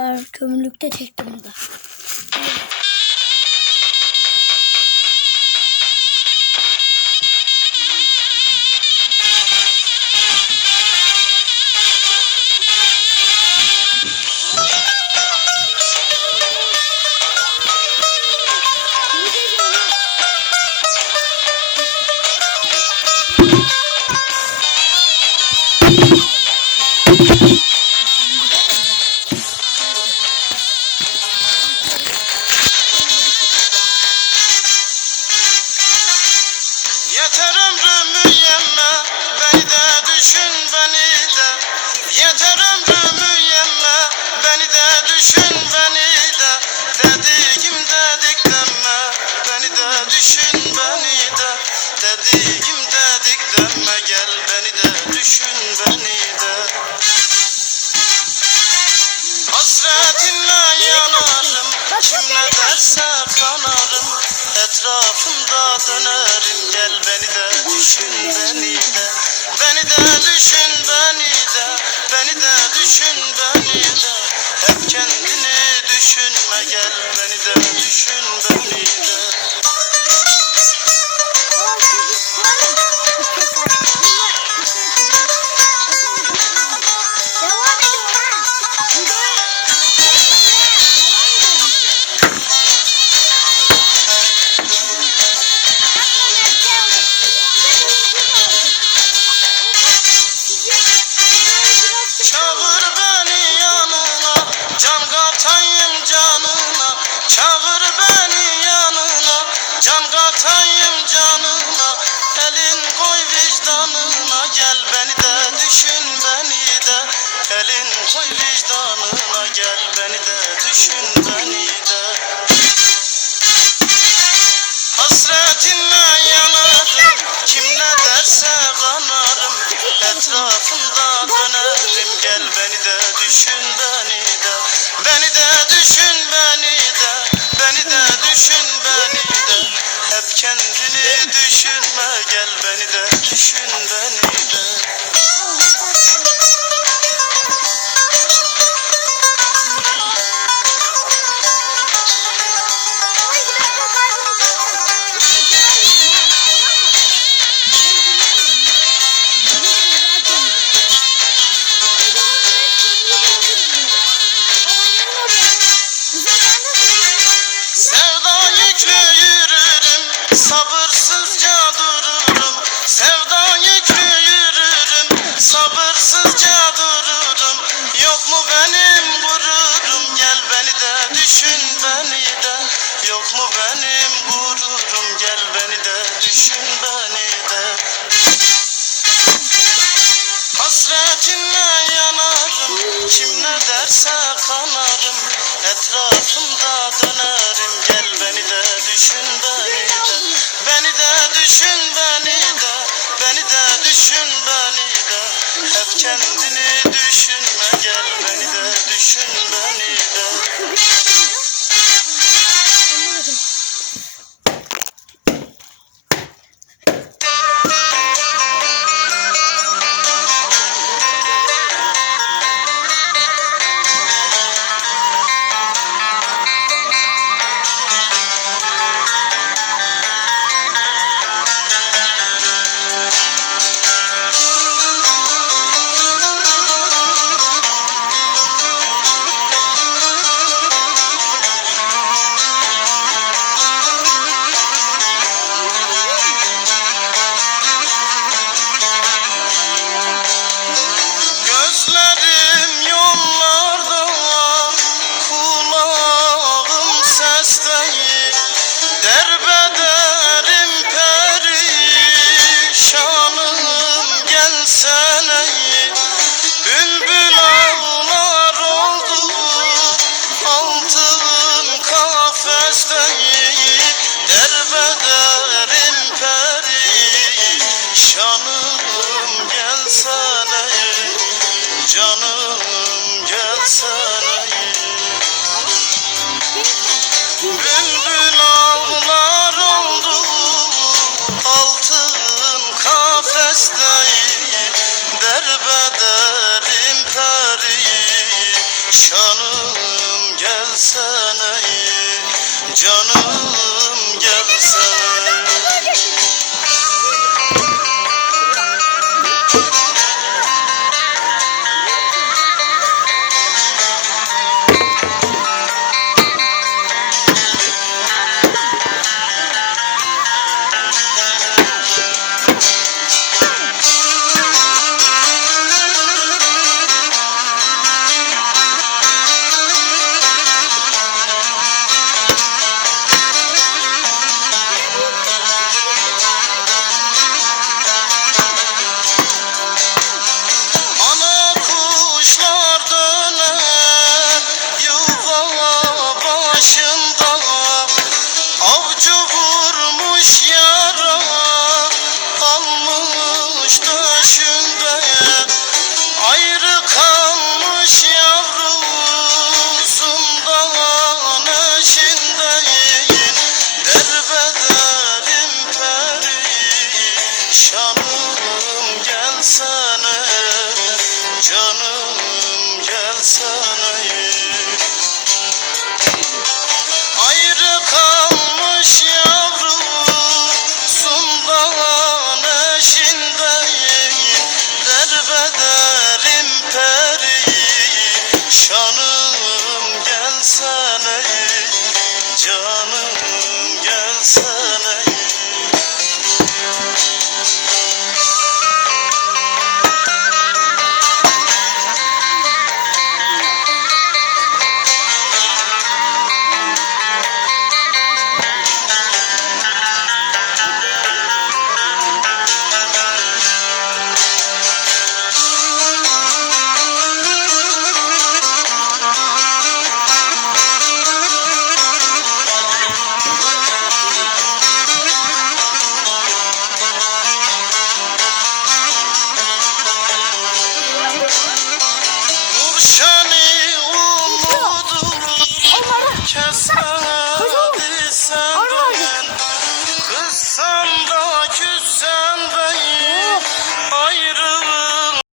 Kar kömürlükte çektim bunu. etrafında dönerim. Gel beni de düşün beni de. Beni de düşün beni de. Beni de düşün beni de. Hep kendi Ben katayım canına Elin koy vicdanına. Gel beni de düşün beni de. Elin koy vicdanına Fransız cadı. kendini kederin perişanım gelsene Canım gelsene Bülbül avlar oldu altın kafeste Derbederim perişanım gelsene Canım